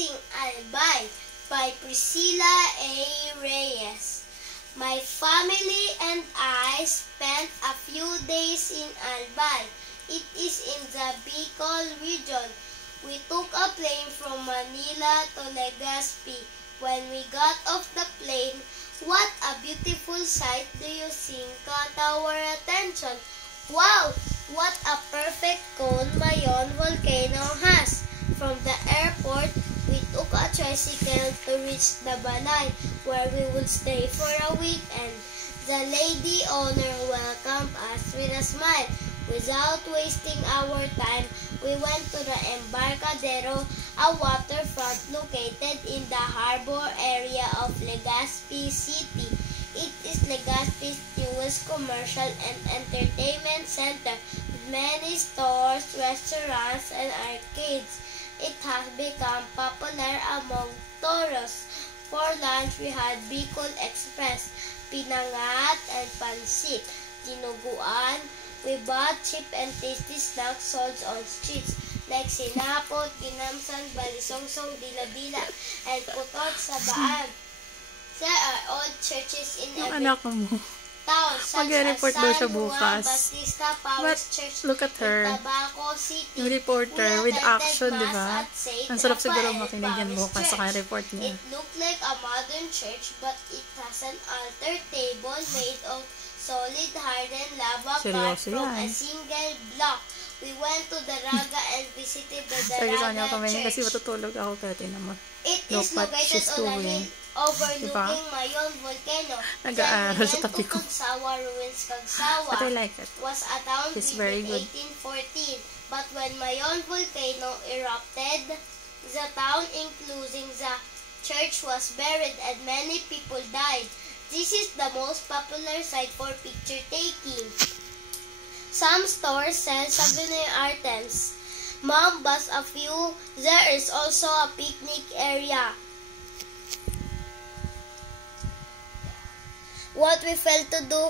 Amazing Albay by Priscilla A. Reyes. My family and I spent a few days in Albay. It is in the Bicol region. We took a plane from Manila to Legazpi. When we got off the plane, what a beautiful sight do you think caught our attention? Wow! What a perfect cone Mayon volcano has. From the airport, we took a tricycle to reach the Balay, where we would stay for a weekend. The lady owner welcomed us with a smile. Without wasting our time, we went to the Embarcadero, a waterfront located in the harbor area of Legazpi City. It is Legazpi's newest commercial and entertainment center with many stores, restaurants, and arcades. It has become popular among tourists. For lunch, we had Bicol Express, pinangat, and pansit. Dinuguan. We bought cheap and tasty snacks sold on streets like sinapot, ginamsan, balisongsong, dila-dila, and putot sa baan. There are old churches in every town, such as San Juan Bautista Parish Church look at her. in Tabaco City. Yung reporter with action, di ba? Ang sarap siguro makinig yan bukas sa report niya. It looked like a modern church, but it has an altar table made of solid hardened lava cut from a single block. We went to Daraga and visited the Daraga Church. Kasi matutulog ako kaya tinan mo. It is located on a hill overlooking Mayon volcano. Nag-aaral sa tabi ko. Kagsawa ruins. Kagsawa But I like it. was a town It's built very in good. 1814. But when Mayon volcano erupted, the town including the church was buried and many people died. This is the most popular site for picture taking. Some stores sell souvenir items. Mom bought a few. There is also a picnic area. What we failed to do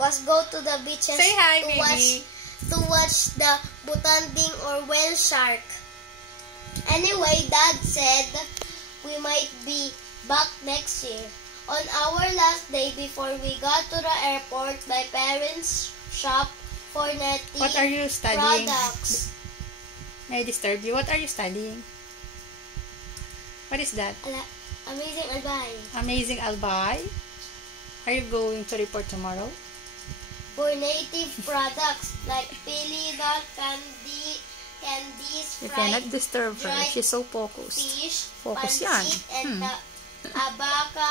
was go to the beaches Say hi, baby. to watch the butanding or whale shark. Anyway, Dad said we might be back next year. On our last day before we got to the airport, my parents shop for netting What are you studying? products. May I disturb you? What are you studying? What is that? Amazing Albay. Amazing Albay? Are you going to report tomorrow? For native products like pili nut, candies, You fried cannot disturb her. dried She's so focused. fish, Focus pancit, yan. and abaca.